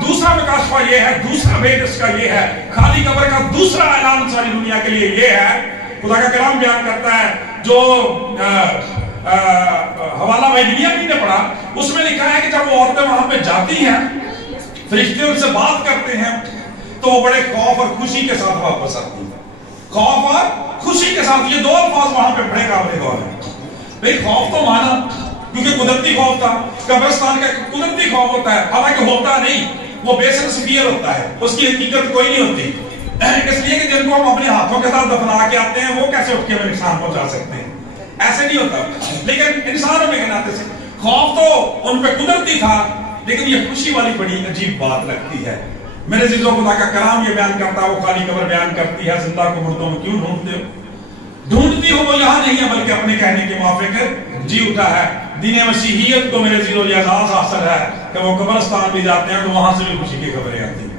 दूसरा मुकाशफा ये है, दूसरा भेद इसका ये है, खाली कब्र का दूसरा ऐलान सारी दुनिया के लिए ये है। खुदा का कलाम बयान करता है, जो हवाला भाई दुनिया ने पढ़ा, उसमें लिखा है कि जब वो औरतें वहां पे जाती हैं, फरिश्ते उनसे बात करते हैं, तो वो बड़े खौफ और खुशी के साथ वापस आती है। खौफ और खुशी के साथ, ये दो अल्फाज वहां पे बड़े काबिल गौर है। भाई खौफ तो माना, क्योंकि कुदरती खौफ था, कब्रिस्तान का कुदरती खौफ होता है, हालांकि होता नहीं, वो बेसेंस फियर होता है, उसकी हकीकत कोई नहीं होती। इसलिए कि जिनको हम अपने हाथों के साथ दफना के आते हैं, वो कैसे उठ के हमें नुकसान पहुंचा सकते हैं, ऐसे नहीं होता। लेकिन इंसान होने के नाते से खौफ तो उन पे कुदरती था, लेकिन ये खुशी वाली बड़ी अजीब बात लगती है। मेरे अजीजों, खुदा का कलाम ये बयान करता है, वो खाली कब्र बयान करती है, जिंदा को मुर्दों में क्यों ढूंढते हो? ढूंढती हो वो यहाँ नहीं है, बल्कि अपने कहने के मुआफिक जी उठा है। दीन मसीहियत को मेरे जीरो एजाज हासिल है कि वो कब्रिस्तान भी जाते हैं तो वहां से भी खुशी की खबरें आती हैं।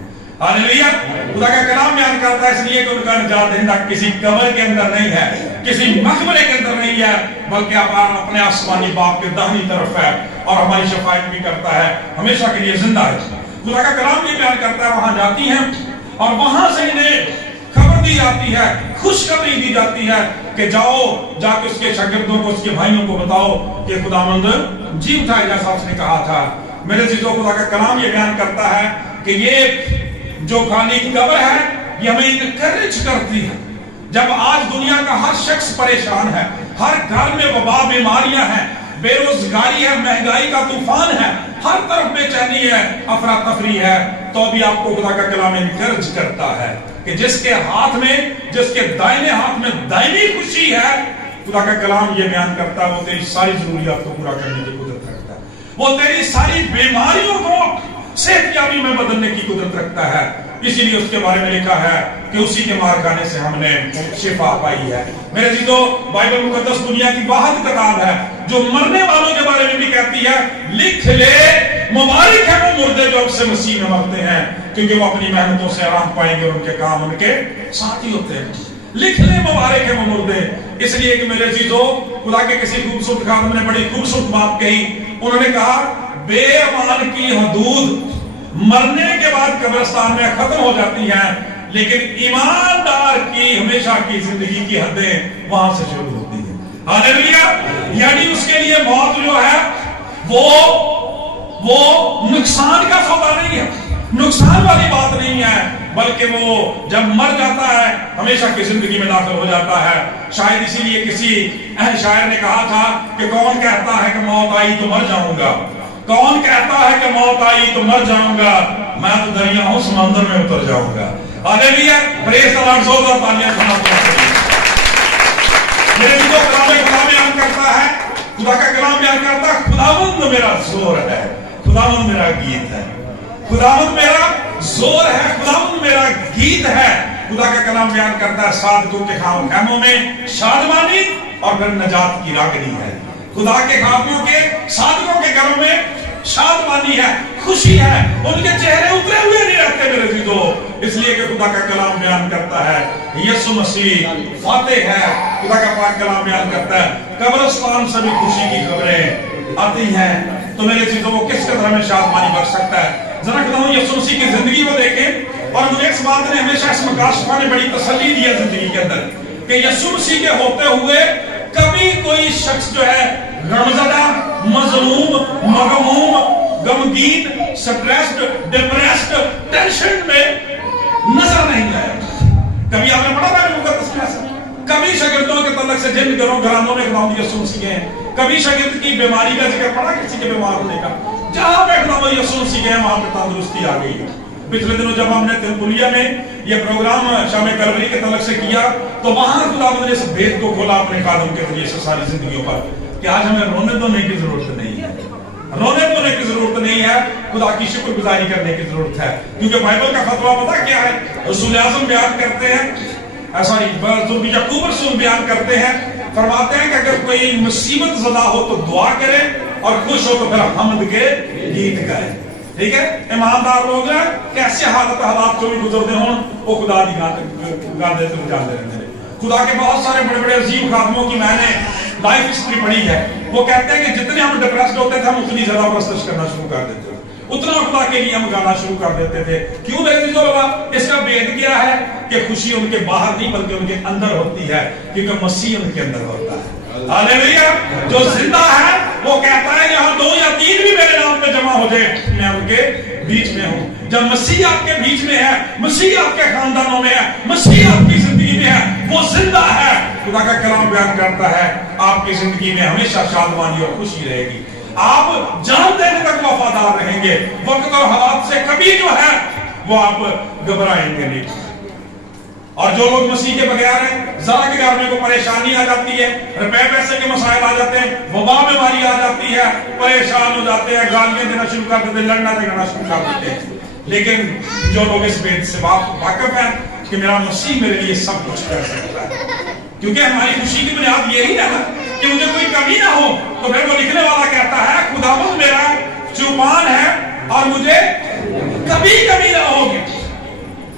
हालेलुया। खुदा का कलाम बयान करता है इसलिए कि उनका निजात दहिंदा किसी कब्र के अंदर नहीं है, किसी मकबरे के अंदर नहीं है, बल्कि अपने आसमानी बाप के दाहिनी तरफ है और हमारी शफायत भी करता है, हमेशा के लिए जिंदा है। खुदा का कलाम भी बयान करता है, वहां जाती हैं और वहां से इन्हें खबर दी जाती है, खुशखबरी दी जाती है कि जाओ जाके उसके शागिर्दों को, उसके भाइयों को बताओ कि खुदावंद जी उठाए, जैसा उसने कहा था। मेरे चीजों, खुदा का कलाम ये बयान करता है कि ये जो खाली कब्र है, ये हमें इनकरेज करती है। जब आज दुनिया का हर शख्स परेशान है, हर घर में वबा, बीमारियां हैं, बेरोजगारी है, महंगाई का तूफान है, हर तरफ बेचैनी है, अफरा तफरी है, तो भी आपको खुदा का कलाम इनकरेज करता है कि जिसके हाथ में, जिसके दाहिने हाथ में दाहिनी खुशी है, खुदा का कलाम ये बयान करता है, वो तेरी सारी जरूरियात को पूरा करने की कुदरत रखता है, वो तेरी सारी बीमारियों को सेहतयाबी में बदलने की कुदरत रखता है। इसीलिए उसके बारे में लिखा है कि उसी के मार खाने से हमने शिफा पाई है। मेरे जीजो, बाइबल मुकद्दस दुनिया की वाहिद किताब है जो मरने वालों के बारे में भी कहती है, लिख ले मुबारक है वो मुर्दे जो अब से मसीह में मरते हैं, क्योंकि वो अपनी मेहनतों से आराम पाएंगे और उनके काम उनके साथ ही होते हैं। लिख ले मुबारक है वो मुर्दे। इसलिए कि मेरे जीजो, खुदा के किसी खूबसूरत खातम ने बड़ी खूबसूरत बात कही। उन्होंने कहा, बेईमान की हदूद मरने के बाद कब्रिस्तान में खत्म हो जाती हैं, लेकिन ईमानदार की हमेशा की जिंदगी की हदें वहां से शुरू होती है। हालेलुया। यानी उसके लिए मौत जो है वो नुकसान का सौदा नहीं है, नुकसान वाली बात नहीं है, बल्कि वो जब मर जाता है हमेशा की जिंदगी में दाखिल हो जाता है। शायद इसीलिए किसी शायर ने कहा था कि कौन कहता है कि मौत आई तो मर जाऊंगा, कौन कहता है कि मौत आई तो मर जाऊंगा, मैं तो दरियाओं समंदर में उतर जाऊंगा। हालेलुया। Praise the Lord. जोरदार तालियां सुना मेरे भी तो कलाम बयान करता है, खुदा का कलाम बयान करता है, खुदावंद मेरा जोर है, खुदावंद मेरा गीत है, खुदावंद मेरा जोर है, खुदावंद मेरा गीत है। खुदा का कलाम बयान करता है, सादकों के खैमों में शादमानी और फिर नजात की रागनी है। खुदा के खामियों के, सादकों के घरों में शादमानी है, खुशी है, उनके चेहरे उतरे हुए नहीं रहते मेरे जीजो। इसलिए कि खुदा का कलाम बयान करता है, यीशु मसीह फातेह है। खुदा का पाक कलाम बयान करता है, कब्रिस्तान से भी खुशी की खबरें आती हैं। तो मेरे जीजो, वो किस कदर में शादमानी बच सकता है? जरा कहता हूं, यीशु मसीह की जिंदगी को देखें, और मुझे इस बात ने हमेशा, इस मुकाशफा ने बड़ी तसल्ली दी है जिंदगी के अंदर कि यीशु मसीह के होते हुए कभी कोई शख्स जो है गमज़दा, मजलूम, मगमूम, गमगीन, स्ट्रेस्ड, डिप्रेस्ड, टेंशन में नजर नहीं आया। कभी आपने पढ़ा था मुकद्दस में? कभी शागिर्दों के तलक से जिन घरानों में खुदावंद यीशु मसीह गए, कभी शागिर्द की बीमारी का जिक्र पड़ा, किसी के बीमार होने का, जहां पे खुदावंद यीशु मसीह गए वहां पे तंदुरुस्ती आ गई। पिछले दिनों जब हमने तिलपुलिया में यह प्रोग्राम शाम कलवरी के तलक से किया, तो वहां खुदावंद ने इस भेद को खोला अपने कादम के जरिए से सारी जिंदगियों पर, कि आज हमें रोने धोने की जरूरत नहीं है, रोने धोने की जरूरत नहीं है, खुदा की शुक्रगुजारी करने की जरूरत है। क्योंकि बाइबल का फतवा पता क्या है? रसूल आज़म बयान करते हैं, सॉरी याकूब रसूल बयान करते हैं, फरमाते हैं कि अगर कोई मुसीबत ज़दा हो तो दुआ करे, और खुश हो तो फिर हमद के गीत गाए। ठीक है, ईमानदार लोग कैसे हालात जो भी गुजरते हों, वो खुदा दी गाते रहते। खुदा के बहुत सारे बड़े बड़े अजीम खादमों की मैंने लाइफ हिस्ट्री पढ़ी है। वो कहते हैं कि जितने हम डिप्रेस्ड होते थे, हम उतनी ज्यादा प्रस्तुत करना शुरू कर देते थे, उतना खुदा के लिए हम गाना शुरू कर देते थे। क्यों मेरे चीजों बाबा? इसका भेद क्या है कि खुशी उनके बाहर नहीं बल्कि उनके अंदर होती है, क्योंकि मसीह उनके अंदर होता है। हालेलुया। जो जिंदा है वो कहता है यहाँ 2 या 3 भी मेरे नाम पे जमा हो जाए, मैं उनके बीच में हूँ। जब मसीह आपके बीच में है, मसीह आपके खानदानों में है, मसीह आपकी जिंदगी में है, वो जिंदा है। खुदा का कलाम बयान करता है आपकी जिंदगी में हमेशा शादमानी और खुशी रहेगी। आप जान देने तक वफादार रहेंगे। वक्त और हालात से कभी जो है वो आप घबराएंगे नहीं। और जो लोग मसीह के बगैर हैं, जरा के घर में कोई परेशानी आ जाती है, रुपए पैसे के मसाइल आ जाते हैं, वबा बीमारी आ जाती है, परेशान हो जाते हैं, गालियां देना शुरू कर देते हैं, लड़ना झगड़ना शुरू कर देते हैं। लेकिन जो लोग इस भेद से वाकिफ हैं कि मेरा मसीह मेरे लिए सब कुछ कर सकता है, क्योंकि हमारी खुशी की बुनियाद यही है ना कि मुझे कोई कमी ना हो। तो फिर वो लिखने वाला कहता है खुदावंद मेरा चौपान है और मुझे कभी कमी ना होगी।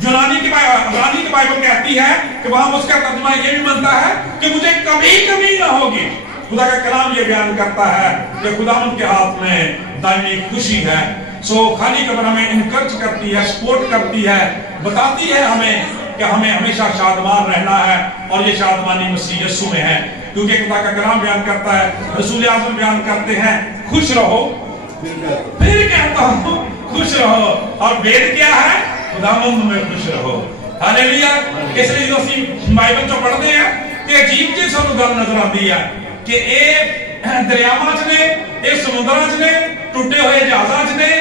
यूनानी की बाइबल कहती है कि वहां उसका तर्जुमा ये भी बनता है कि मुझे कभी कमी ना होगी। खुदा का कलाम ये बयान करता है कि खुदावंद के हाथ में दायमी खुशी है। सो खाली कब्र हमें इनकरेज करती है, सपोर्ट करती है, बताती है हमें कि हमें हमेशा शादमान रहना है, और ये शादमानी मसीह यीशु में है। क्योंकि खुदा का कलाम बयान करता है, रसूल आज़म बयान करते हैं खुश रहो, फिर कहता हूं खुश रहो। और वेद क्या है? खुदावंद में खुश रहो। हालेलुया। इसलिए जो बाइबल जो पढ़ते हैं कि अजीब जी सानू गल नजर आती है कि ए दरियावां च ने, ए समुद्रां च ने, टूटे हुए जहाजां च ने,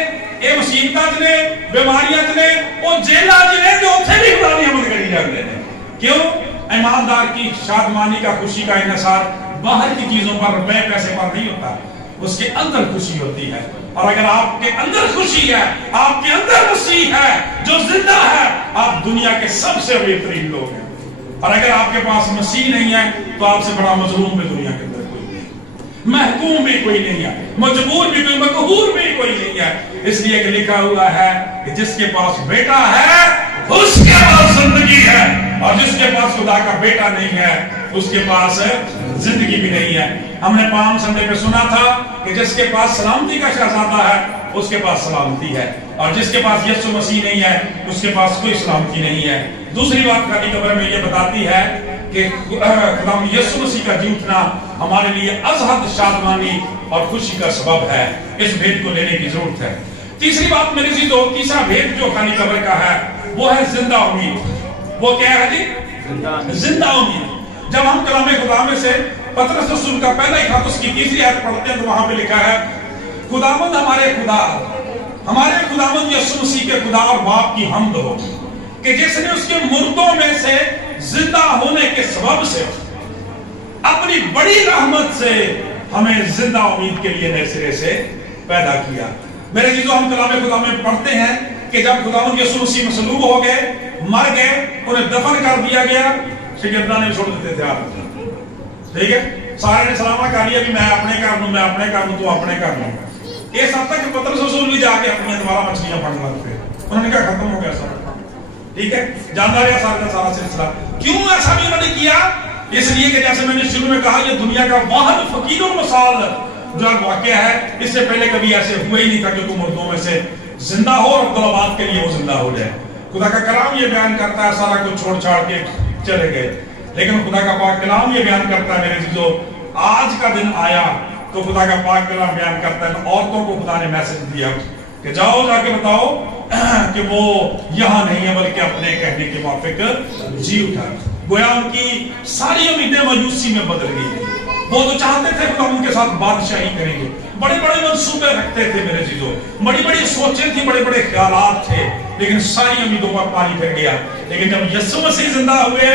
ए मुसीबतां च ने, बीमारियां च ने, ओ जेलां च ने, जो उत्थे भी खुदा दी हमद करी जाते हैं। क्यों? ईमानदार की शादमानी का खुशी का इन्हिसार बाहर की चीजों पर, रुपए पैसे पर नहीं होता, उसके अंदर खुशी होती है। और अगर आपके अंदर खुशी है, आपके अंदर मसीह है जो जिंदा है, आप दुनिया के सबसे बेहतरीन लोग हैं। और अगर आपके पास मसीह नहीं है तो आपसे बड़ा मजलूम भी दुनिया के अंदर कोई नहीं, महकूम भी कोई नहीं है, मजबूर भी कोई, मकहूर भी कोई नहीं है। इसलिए कि लिखा हुआ है कि जिसके पास बेटा है उसके पास जिंदगी है, और जिसके पास खुदा का बेटा नहीं है उसके पास जिंदगी भी नहीं है। हमने पाम संडे पे सुना था कि जिसके पास सलामती का शहजादा है उसके पास सलामती है, और जिसके पास यीशु मसीह नहीं है उसके पास कोई सलामती नहीं है। दूसरी बात खाली कब्र में ये बताती है कि खुदा यीशु मसीह का जी उठना हमारे लिए अज़हद शादमानी और खुशी का सबब है। इस भेद को लेने की जरूरत है। तीसरी बात मेरी जी, तो तीसरा भेद जो खाली कब्र का है वो है जिंदा उम्मीद। वो क्या है जी? जिंदा उम्मीद। जब हम कलाम खुदा में से पतरस रसूल का पहला ही खत उसकी तीसरी आयत पढ़ते हैं तो वहां पे लिखा है खुदावंद हमारे खुदावंद यीशु मसीह के खुदा और बाप की हम्द हो कि जिसने उसके मुर्दों में से जिंदा होने के सबब से अपनी बड़ी रहमत से हमें जिंदा उम्मीद के लिए नए सिरे से पैदा किया। मेरे चीजों हम कलाम खुदा में पढ़ते हैं कि जब खुदावंद यीशु मसीह मसलूब हो गए, मर गए, उन्हें दफन कर दिया गया, शिगिर्दा ने छोड़ देते थे आप, ठीक है, सारे ने सलामा कर लिया कि मैं अपने कर लूं, मैं अपने कर लूं, तू अपने कर लूं। इस हद तक पतरस रसूल भी जाके अपनी दोबारा मछलियां पकड़ने लग गए। उन्होंने कहा खत्म हो गया सब, ठीक है, जानता रहा सारा का सारा सिलसिला। क्यों ऐसा भी उन्होंने किया? इसलिए कि जैसे मैंने शुरू में कहा, ये दुनिया का वाहिद फकीर मिसाल जो वाकया है, इससे पहले कभी ऐसे हुए ही नहीं था कि कोई मुर्दों में से जिंदा हो और अब्दुल्लाबाद के लिए वो जिंदा हो जाए। खुदा का कलाम ये बयान करता है सारा कुछ छोड़ छाड़ के चले गए, लेकिन खुदा का पाक कलाम ये बयान करता है मेरे चीजों, आज का दिन आया तो खुदा का पाक कलाम बयान करता है औरतों को खुदा ने मैसेज दिया कि जाओ जाके बताओ कि वो यहाँ नहीं है बल्कि अपने कहने के मुताबिक जी उठा। गोया उनकी सारी उम्मीदें मायूसी में बदल गई थी। वो तो चाहते थे खुदा उनके साथ बादशाही करेंगे, बड़े बड़े मंसूबे रखते थे मेरे चीजों, बड़ी बड़ी सोचें थी, बड़े बड़े ख्यालात थे, लेकिन सारी उम्मीदों पर पानी फिर गया। लेकिन जब यीशु मसीह जिंदा हुए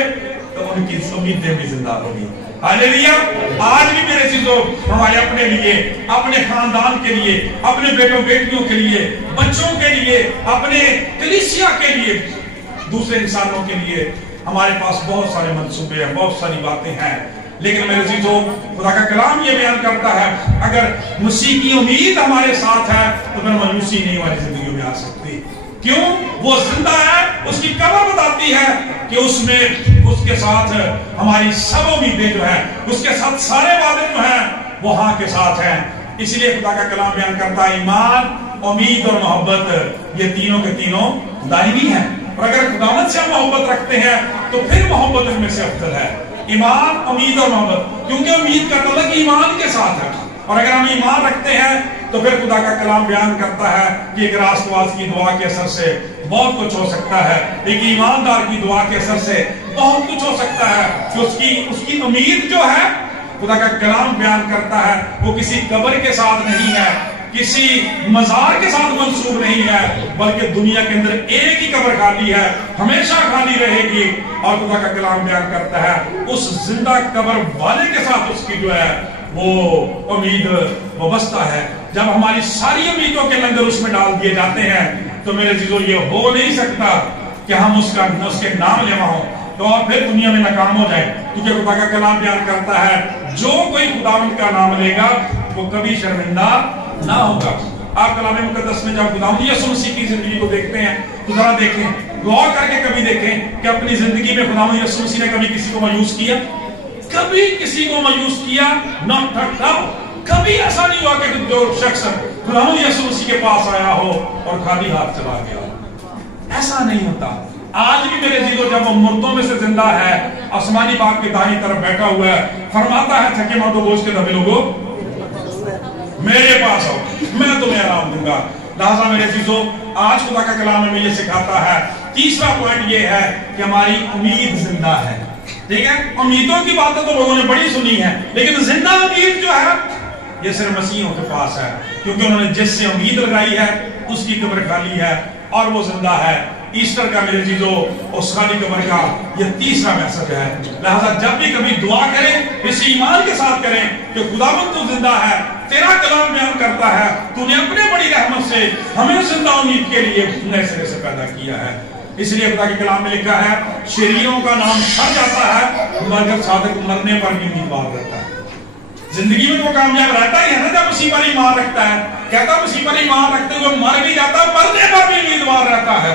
तो उनकी उम्मीदें भी जिंदा हो गई। हालेलुया। आज भी मेरे चीजों हमारे अपने लिए, अपने खानदान के लिए, अपने बेटों बेटियों के लिए, बच्चों के लिए, अपने कलीसिया के लिए, दूसरे इंसानों के लिए हमारे पास बहुत सारे मंसूबे हैं, बहुत सारी बातें हैं। लेकिन मेरे चीजों खुदा का कलाम ये बयान करता है अगर मसीह की उम्मीद हमारे साथ है तो फिर मायूसी नहीं हमारी जिंदगी में आ सकती। क्यों? वो जिंदा है, उसकी कब्र बताती है कि उसमें उसके साथ हमारी सब उम्मीदें जो है, उसके साथ सारे वादे जो हैं वो हाँ के साथ हैं। इसलिए खुदा का कलाम बयान करता है ईमान امید اور محبت یہ تینوں کے تینوں دائمی ہیں، اور اگر خداوند سے ہم محبت رکھتے ہیں تو پھر محبت ان میں سے افضل ہے۔ ایمان، امید اور محبت، کیونکہ امید کا تعلق ایمان کے ساتھ ہے، اور اگر ہم ایمان رکھتے ہیں تو پھر خدا کا کلام بیان کرتا ہے کہ ایک راست باز کی دعا کے اثر سے بہت کچھ ہو سکتا ہے، ایک ایماندار کی دعا کے اثر سے بہت کچھ ہو سکتا ہے، کہ اس کی امید جو ہے خدا کا کلام بیان کرتا ہے وہ کسی قبر کے ساتھ نہیں ہے، کسی مزار کے ساتھ منسوب نہیں ہے، بلکہ دنیا کے اندر ایک ہی قبر خالی ہے، ہمیشہ خالی رہے گی، اور خدا کا کلام بیان کرتا ہے اس زندہ قبر والے کے ساتھ اس کی جو ہے وہ امید وابستہ ہے۔ جب ہماری ساری امیدوں کے لنگر اس میں ڈال دیے جاتے ہیں تو میرے عزیزو یہ ہو نہیں سکتا کہ ہم اس کے نام لیوا ہوں تو اور پھر دنیا میں ناکام ہو جائے، کیونکہ خدا کا کلام بیان کرتا ہے جو کوئی خداوند کا نام لے گا وہ کبھی شرمندہ نہ ہوگا۔ آپ کلام مقدس میں جب خداوند یسوع مسیح کی زندگی کو دیکھتے ہیں تو ذرا دیکھیں، غور کر کے کبھی دیکھیں کہ اپنی زندگی میں خداوند یسوع مسیح نے کبھی کسی کو مایوس کیا؟ کبھی کسی کو مایوس کیا؟ نہ، کبھی ایسا نہیں ہوا کہ جو شخص خداوند یسوع مسیح کے پاس آیا ہو اور خالی ہاتھ چلا گیا ہو، ایسا نہیں ہوتا۔ آج بھی میرے عزیزو جب وہ مردوں میں سے زندہ ہے، آسمانی باپ کی دائیں طرف بیٹھا ہوا ہے، فرماتا ہے تھکے ماتو بوجھ کے دبے لوگوں میرے پاس آؤ، میں تمہیں آرام دوں گا۔ لہذا میرے عزیزو آج خدا کا کلام ہمیں یہ سکھاتا ہے، تیسرا پوائنٹ یہ ہے کہ ہماری امید زندہ ہے۔ ٹھیک ہے، امیدوں کی باتیں تو لوگوں نے بڑی سنی ہے، لیکن زندہ امید جو ہے یہ صرف مسیحوں کے پاس ہے، کیونکہ انہوں نے جس سے امید لگائی ہے اس کی قبر خالی ہے اور وہ زندہ ہے۔ ایسٹر کا میرے عزیزو اس خالی قبر کا یہ تیسرا میسج ہے۔ لہذا جب بھی کبھی دعا کریں اس ایمان کے ساتھ کریں کہ خداوند تو زندہ ہے، تیرا کلام بیان کرتا ہے تو نے اپنے بڑی رحمت سے ہمیں زندہ امید کے لیے نئے سرے سے پیدا کیا ہے۔ اس لیے خدا کے کلام میں لکھا ہے شریروں کا نام سڑ جاتا ہے مگر صادق مرنے پر بھی امیدوار رہتا ہے۔ زندگی میں وہ کامیاب رہتا ہی ہے نا جب اسی پر ایمان رکھتا ہے، کہتا ہے اسی پر ایمان رکھتے ہوئے مر بھی جاتا ہے، مرنے پر بھی امیدوار رہتا ہے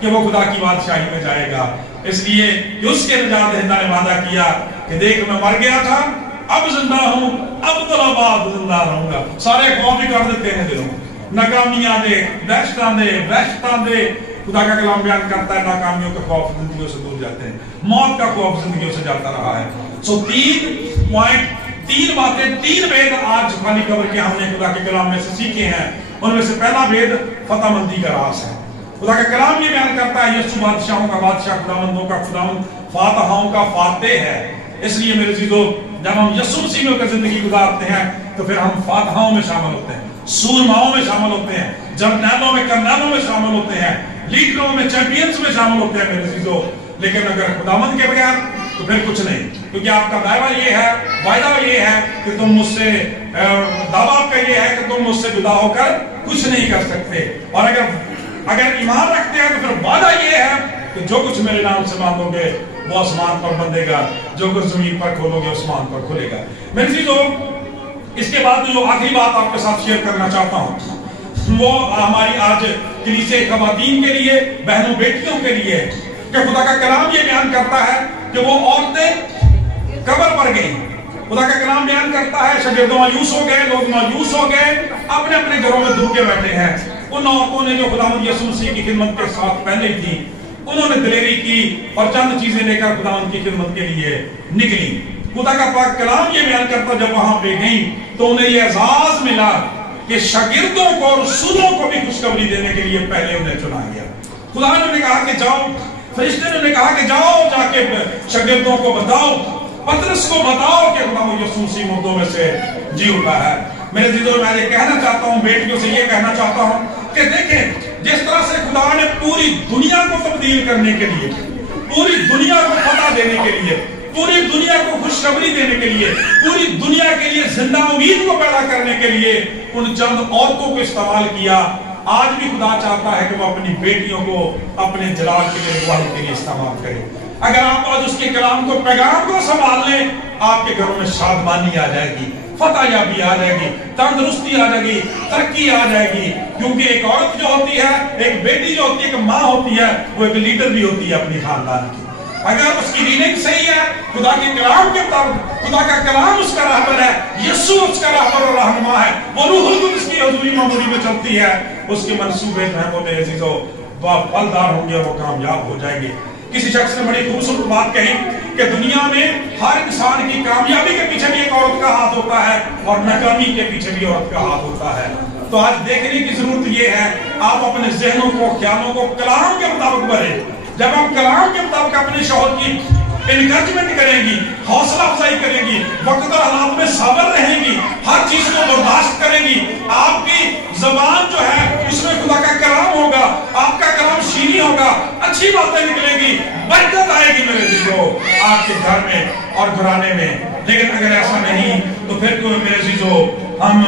کہ وہ خدا کی بادشاہی میں جائے گا۔ اس لیے کہ اس کے نجات دہندہ نے وعدہ کیا کہ دیکھ میں مر گیا تھا، اب زندہ ہوں، اب طلبات زندہ رہوں گا۔ سارے خوف بھی کر دیتے ہیں دلوں، ناکامیاں دے، وحشتاں دے، خدا کا کلام بیان کرتا ہے ناکامیوں کے خوف زندگیوں سے دور جاتے ہیں، موت کا خوف زندگیوں سے جاتا رہا ہے۔ تین باتیں، تین بید آج خالی قبر کے ہم نے خدا کے کلام میں سے سیکھے ہیں۔ ان میں سے پہلا بید فتح مندی کا راز ہے۔ خدا کا کلام یہ بیان کرتا ہے یسوع بادشاہوں کا بادشاہ، خداوندوں کا خداوند، فاتحوں کا فاتح ہے۔ اس لیے میرے عزیزو جب ہم یسوع مسیح میں زندگی گزارتے ہیں تو پھر ہم فاتحوں میں شامل ہوتے ہیں، سورماؤں میں شامل ہوتے ہیں، جرنیلوں میں، کرنیلوں میں شامل ہوتے ہیں، لیڈروں میں، چیمپئنز میں شامل ہوتے ہیں میرے عزیزو۔ لیکن اگر خداوند کے بغیر تو پھر کچھ نہیں، کیونکہ آپ کا دعویٰ یہ ہے، وعدہ یہ ہے کہ تم مجھ سے، دعویٰ آپ کا یہ ہے کہ تم مجھ سے جدا ہو کر کچھ نہیں کر سکتے، اور اگر ایمان رکھتے ہیں تو پھر وعدہ یہ ہے کہ جو کچھ میرے نام سے مانگو گے وہ آسمان پر بندے گا، جو کچھ زمین پر کھولو گے آسمان پر کھلے گا۔ میرے عزیزو اس کے بعد جو آخری بات آپ کے ساتھ شیئر کرنا چاہتا ہوں وہ ہماری آج کلیسے خواتین کے لیے، بہنوں بیٹیوں کے لیے، کہ خدا کا کلام یہ بیان کرتا ہے کہ وہ عورتیں قبر پر گئیں۔ خدا کا کلام بیان کرتا ہے شاگردوں مایوس ہو گئے، لوگ مایوس ہو گئے، اپنے اپنے گھروں میں دھوکے بیٹھے ہیں۔ ان عورتوں نے جو خداوند یسوع مسیح کی خدمت کے ساتھ پہلے تھی انہوں نے دلیری کی اور چند چیزیں لے کر خداوند کی خدمت کے لیے نکلی۔ خدا کا پاک کلام یہ بیان کرتا جب وہاں پہ گئیں تو انہیں یہ اعزاز ملا کہ شاگردوں کو اور رسولوں کو بھی خوشخبری دینے کے لیے پہلے انہیں چنا گیا۔ خدا نے کہا کہ جاؤ، فرشتے نے کہا کہ جاؤ جا کے شاگردوں کو بتاؤ، پترس کو بتاؤ کہ خدا یسوع مسیح مردوں میں سے جی اٹھا ہے۔ میرے عزیزو میں یہ کہنا چاہتا ہوں، بیٹیوں سے یہ کہنا چاہتا ہوں کہ دیکھیں جس طرح سے خدا نے پوری دنیا کو تبدیل کرنے کے لیے، پوری دنیا کو فتح دینے کے لیے، پوری دنیا کو خوشخبری دینے کے لیے، پوری دنیا کے لیے زندہ امید کو پیدا کرنے کے لیے ان چند عورتوں کو استعمال کیا، آج بھی خدا چاہتا ہے کہ وہ اپنی بیٹیوں کو اپنے جلال کے لیے، گواہی کے لیے استعمال کرے۔ اگر آپ آج اس کے کلام کو، پیغام کو سنبھال لیں، آپ کے گھروں میں شادمانی آ جائے گی، فتح یابی آ جائے گی، تندرستی آ جائے گی، ترقی آ جائے گی، کیونکہ ایک عورت جو ہوتی ہے، ایک بیٹی جو ہوتی ہے، ایک ماں ہوتی ہے، وہ ایک لیڈر بھی ہوتی ہے اپنی خاندان کی۔ اگر اس کی ریڈنگ صحیح ہے خدا کے کلام کے مطابق، خدا کا کلام اس کا راہبر ہے، یسوع اس کا راہبر اور رہنما ہے، وہ روح القدس کی मजदूरी मामूली में चलती है, उसके मंसूबे जो है वो मेरे अजीजों फलदार होंगे, वो कामयाब हो जाएंगे। किसी शख्स ने बड़ी खूबसूरत बात कही कि दुनिया में हर इंसान की कामयाबी के पीछे भी एक औरत का हाथ होता है और नाकामी के पीछे भी औरत का हाथ होता है। तो आज देखने की जरूरत ये है, आप अपने जहनों को, ख्यालों को कलाम के मुताबिक भरें। जब आप कलाम के मुताबिक अपने शौहर की इनकरेजमेंट करेंगी, हौसला अफजाई करेंगी, वक्त और हालात में सब्र रहेंगी, हर चीज को बर्दाश्त करेंगी, आपकी जबान जो है उसमें खुदा का कलाम होगा, आपका कलाम शीनी होगा, अच्छी बातें निकलेंगी, बरकत आएगी मेरे जीजो आपके घर में और घराने में। लेकिन अगर ऐसा नहीं तो फिर तो मेरे जीजो हम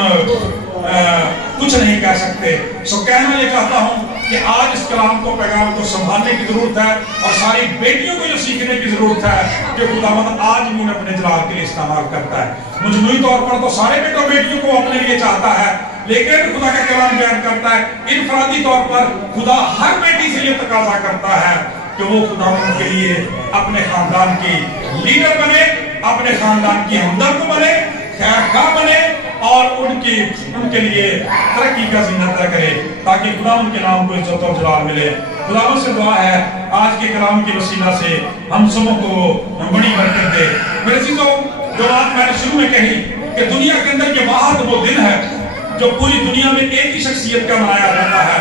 कुछ नहीं कह सकते। सो कहना ये चाहता हूं कि आज इस कलाम को, पैगाम को संभालने की जरूरत है और सारी बेटियों को ये सीखने की जरूरत है कि खुदावंद आज भी उन्हें अपने जलाल के लिए इस्तेमाल करता है। मजमूई तौर पर तो सारे बेटों बेटियों को अपने लिए चाहता है, लेकिन खुदा का कलाम बयान करता है इनफरादी तौर पर खुदा हर बेटी से ये तकाजा करता है कि वो खुदावंद के लिए अपने खानदान की लीडर बने, अपने खानदान की हमदर्द बने, खैरखा बने और उनके लिए तरक्की का ज़ीना तय करे, ताकि खुदा उनके नाम को इज्जत और जलाल मिले। खुदा से दुआ है आज के कलाम की वसीला से हम सबों को बड़ी बरकत दे। मेरे चीजों, जो बात मैंने शुरू में कही कि दुनिया के अंदर ये वाहद वो दिन है जो पूरी दुनिया में एक ही शख्सियत का मनाया जाता है,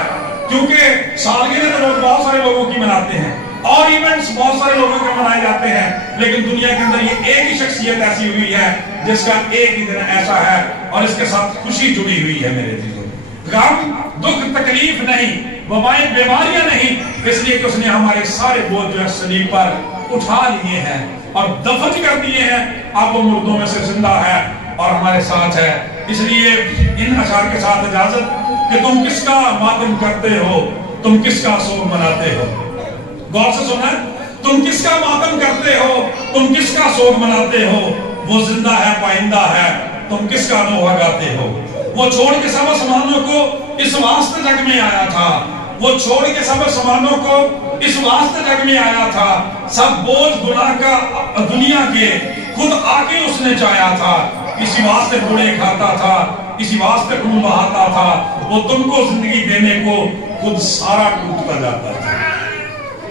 क्योंकि सालगिरह तो लोग बहुत सारे लोगों की मनाते हैं और इवेंट्स बहुत सारे लोगों के मनाए जाते हैं, लेकिन दुनिया के अंदर ये एक ही शख्सियत ऐसी हुई है जिसका एक ही दिन ऐसा है और इसके साथ खुशी जुड़ी हुई है। मेरे जीजों, गम, दुख, तकलीफ नहीं, वबाएं, बीमारियां नहीं, इसलिए कि उसने हमारे सारे बोझ जो है सलीब पर उठा लिए हैं और दफन कर दिए हैं। अब वो मुर्दों में से जिंदा है और हमारे साथ है। इसलिए इन अशार के साथ इजाजत कि तुम किसका मातम करते हो, तुम किसका शोक मनाते हो। गौर से सुना, तुम किसका मातम करते हो, तुम किसका शोक मनाते हो। वो जिंदा है, पाइंदा है, तुम किसका नोहा गाते हो। वो छोड़ के सब आसमानों को इस वास्ते जग में आया था, वो छोड़ के सब आसमानों को इस वास्ते जग में आया था। सब बोझ गुनाह का दुनिया के खुद आके उसने चाहा था। इसी वास्ते बुरे खाता था, इसी वास्ते खून बहाता था। वो तुमको जिंदगी देने को खुद सारा टूटता जाता था।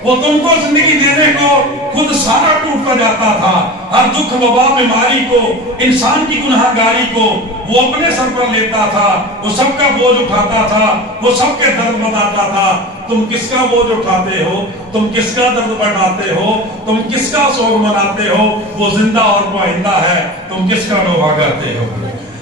वो तुमको जिंदगी देने को खुद सारा टूटता जाता था। हर दुख, वबा, बीमारी को, इंसान की गुनाहगारी को वो अपने सर पर लेता था। वो सबका बोझ उठाता था, वो सबके दर्द बताता था। तुम किसका बोझ उठाते हो, तुम किसका दर्द बढ़ाते हो, तुम किसका शोक मनाते हो। वो जिंदा और पाइंदा है, तुम किसका नोहा गाते हो।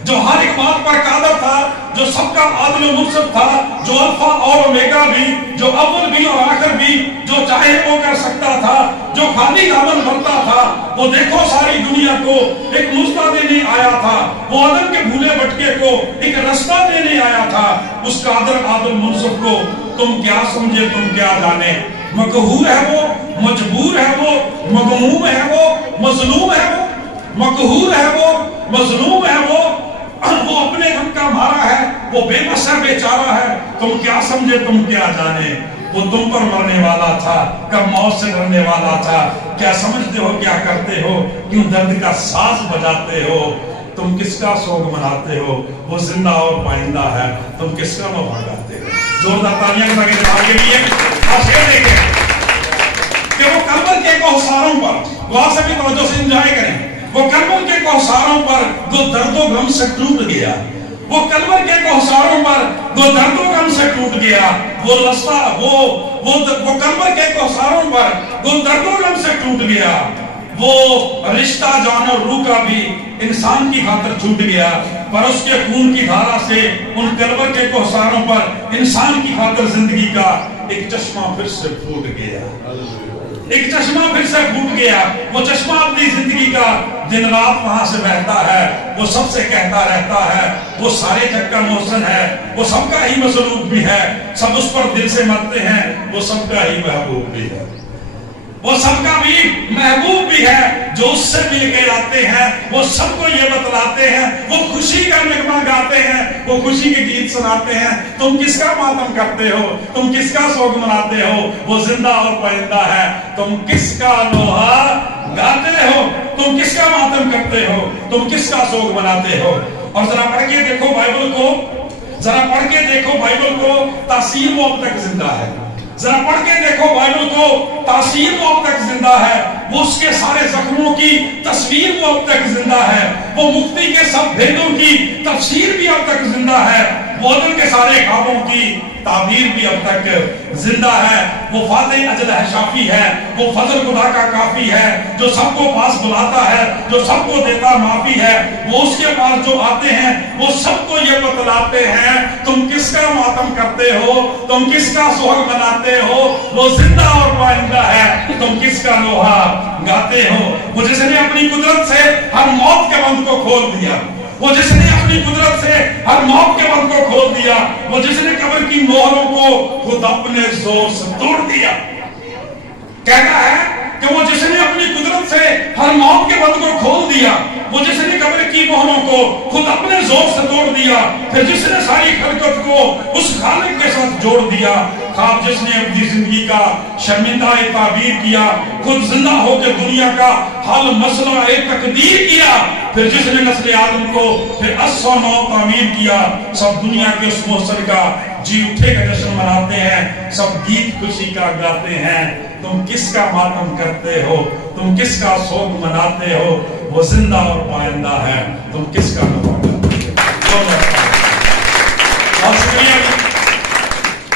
जो हर एक बात पर कादर था, जो सबका आदिल मुनसिफ था, जो अल्फा और ओमेगा भी, जो अव्वल भी और आखिर भी, जो चाहे वो कर सकता था, जो खाली दामन भरता था। वो देखो सारी दुनिया को एक नुस्खा देने आया था। वो आदम के भूले भटके को एक रास्ता देने आया था। उस कादर आदिल मुनसिफ को तुम क्या समझे, तुम क्या जाने। मकहूर है वो, मजबूर है वो, मगमूम है वो, मजलूम है वो। मकहूर है वो, मजलूम है वो अपने गम का मारा है, वो बेबस है, बेचारा है। तुम क्या समझे, तुम क्या जाने। वो तुम पर मरने वाला था, कब मौत से डरने वाला था। क्या समझते हो, क्या करते हो, क्यों दर्द का साज बजाते हो। तुम किसका शोक मनाते हो, वो जिंदा और पाइंदा है, तुम किसका नोहा गाते हो। जोरदार तालियां के लिए देखें कि वो कलमल के कौसारों पर, वहां से भी तवज्जो से एंजॉय करें। वो कलमल के कौसारों पर जो दर्दो गम से टूट गया, वो कलमल के कौसारों पर जो दर्दो गम से टूट गया। वो लस्ता वो कलमल के कौसारों पर जो दर्दो गम से टूट गया। वो रिश्ता जान और रूह का भी इंसान की खातिर छूट गया, पर उसके खून की धारा से उन कलमल के कौसारों पर इंसान की खातिर जिंदगी का एक चश्मा फिर से फूट गया। एक चश्मा फिर से फूट गया। वो चश्मा अपनी जिंदगी का दिन रात वहां से बहता है। वो सबसे कहता रहता है, वो सारे जग का मौसन है, वो सबका ही मसलूक भी है। सब उस पर दिल से मरते हैं, वो सबका ही महबूब भी है। वो सबका भी महबूब भी है। जो उससे मिल के आते हैं वो सबको ये बतलाते हैं, वो खुशी का नगमा गाते हैं, वो खुशी के गीत सुनाते हैं। तुम किसका मातम करते हो, तुम किसका शोक मनाते हो। वो जिंदा और पाइंदा है, तुम किसका नोहा गाते हो, तुम किसका मातम करते हो, तुम किसका शोक मनाते हो। और जरा पढ़ के देखो बाइबल को, ذرا پڑھ کے دیکھو بائبل کو، تاثیر وہ اب تک زندہ ہے. ذرا پڑھ کے دیکھو بائبل کو، تاثیر وہ اب تک زندہ ہے. وہ اس کے سارے زخموں کی تصویر وہ اب تک زندہ ہے. وہ مفتی کے سب بھیدوں کی تفسیر بھی اب تک زندہ ہے. معدل کے سارے خوابوں کی تعبیر بھی اب تک زندہ ہے. وہ فاتح اجل ہے، شافی ہے، وہ فضل خدا کا کافی ہے، جو سب کو پاس بلاتا ہے، جو سب کو دیتا معافی ہے. وہ اس کے پاس جو آتے ہیں وہ سب کو یہ بتلاتے ہیں تم کس کا ماتم کرتے ہو، تم کس کا سوگ مناتے ہو. وہ زندہ اور پائندہ ہے، تم کس کا لوہا گاتے ہو. وہ جس نے اپنی قدرت سے ہر موت کے بند کو کھول دیا، وہ جس نے اپنی قدرت سے ہر موت کے بند کو کھول دیا، وہ جس نے قبر کی مہروں کو خود اپنے زور سے توڑ دیا. کہتا ہے کہ وہ جس نے اپنی قدرت سے ہر موت کے بند کو کھول دیا، وہ جس نے قبر کی مہروں کو خود اپنے زور سے توڑ دیا، پھر جس نے ساری خلقت کو اس خالق کے ساتھ جوڑ دیا. خواب جس نے اپنی زندگی کا شرمندہ تعبیر کیا، خود زندہ ہو کے دنیا کا حل مسئلہ تقدیر کیا. پھر جس نے نسل آدم کو پھر 80 تعمیر کیا. سب دنیا کے اس محسن کا جی اٹھے کا جشن مناتے ہیں، سب گیت خوشی کا گاتے ہیں. تم کس کا ماتم کرتے ہو، تم کس کا سوگ مناتے ہو. وہ زندہ اور پائندہ ہے، تم کس کا نوحہ کرتے ہو. بہت شکریہ،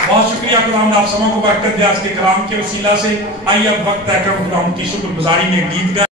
بہت شکریہ. خدا آپ سبوں کو برکت دے آج کے کلام کے وسیلہ سے. آئیے اب وقت ہے کہ ہم کی شکر گزاری میں گیت گائیں.